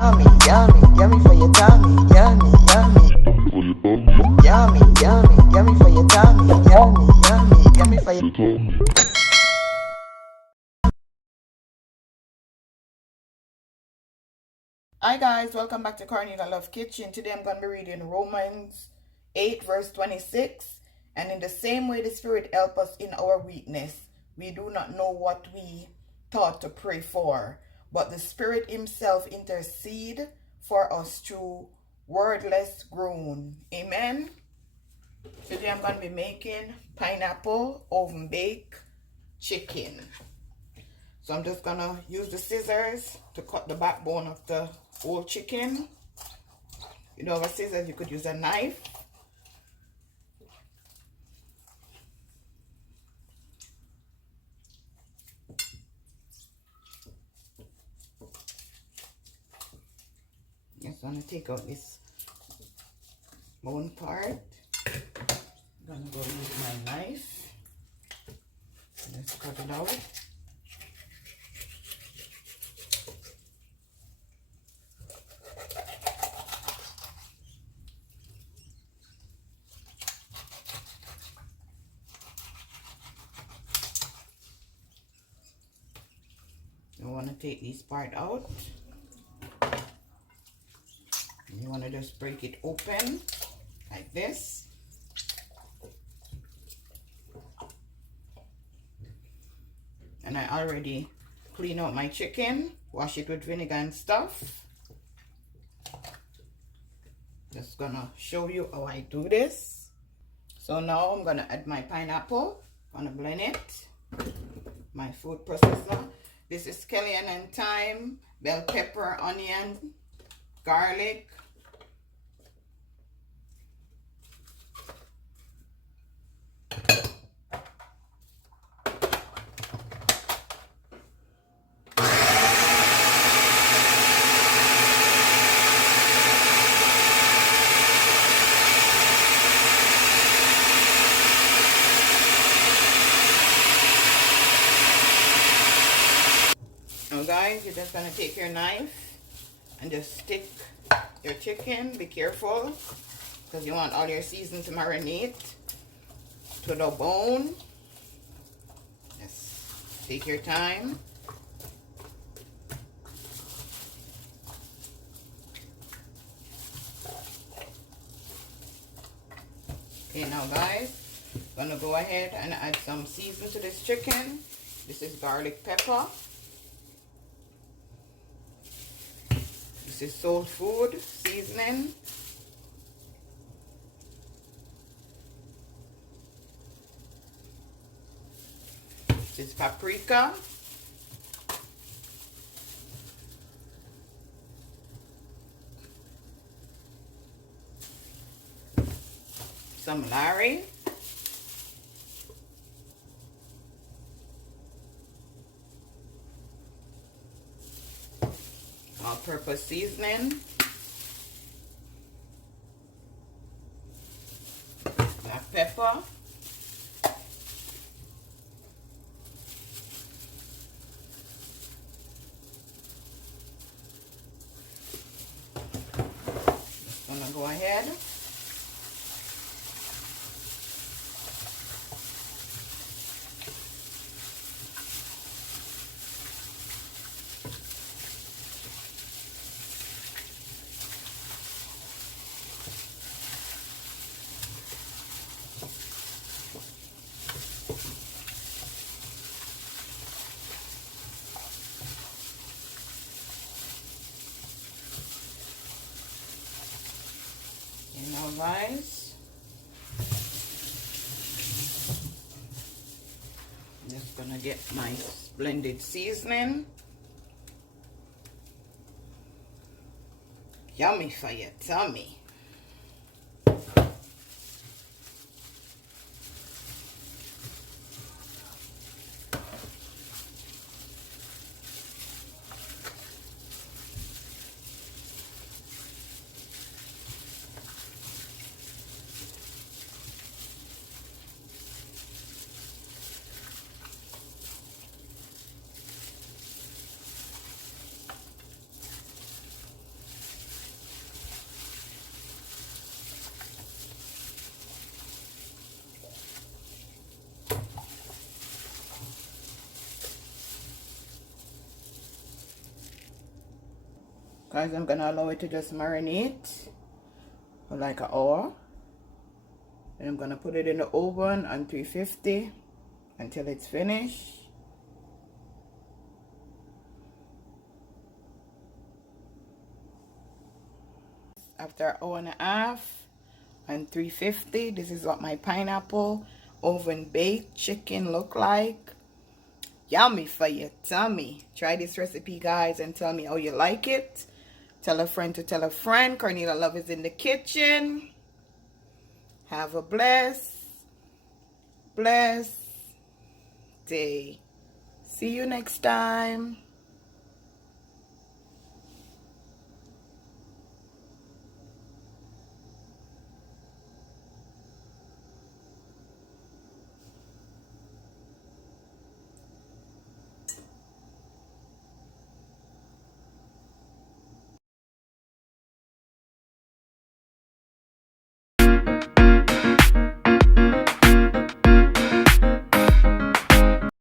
Yummy, yummy, yummy for your tummy. Yummy, yummy. Yummy, yummy, yummy for your tummy. Yummy, yummy, yummy for your tummy. Hi guys, welcome back to Cornelialove Kitchen. Today I'm going to be reading Romans 8 verse 26. And in the same way the Spirit helps us in our weakness, we do not know what we thought to pray for, but the Spirit himself intercede for us through wordless groan. Amen. Today I'm going to be making pineapple oven bake chicken. So I'm just going to use the scissors to cut the backbone of the whole chicken. You don't have a scissors, you could use a knife. Just want to take out this bone part. I'm going to go use my knife. Let's cut it out. You want to take this part out. You want to just break it open like this. And I already clean out my chicken, wash it with vinegar and stuff. Just gonna show you how I do this. So now I'm gonna add my pineapple. Gonna blend it. My food processor. This is scallion and thyme, bell pepper, onion, garlic. Now guys, you're just gonna take your knife and just stick your chicken. Be careful because you want all your seasoning to marinate to the bone. Just take your time. Okay, now guys, gonna go ahead and add some seasoning to this chicken. This is garlic pepper. This is soul food seasoning. This is paprika. Some Larry. All-purpose seasoning. Black pepper. Just gonna go ahead. And now guys, I'm just gonna get my blended seasoning. Yummy for your tummy. Guys, I'm gonna allow it to just marinate for like an hour. Then I'm gonna put it in the oven on 350 until it's finished. After an hour and a half on 350, this is what my pineapple oven baked chicken look like. Yummy for your tummy. Try this recipe, guys, and tell me how you like it. Tell a friend to tell a friend. Cornelialove is in the kitchen. Have a blessed day. See you next time.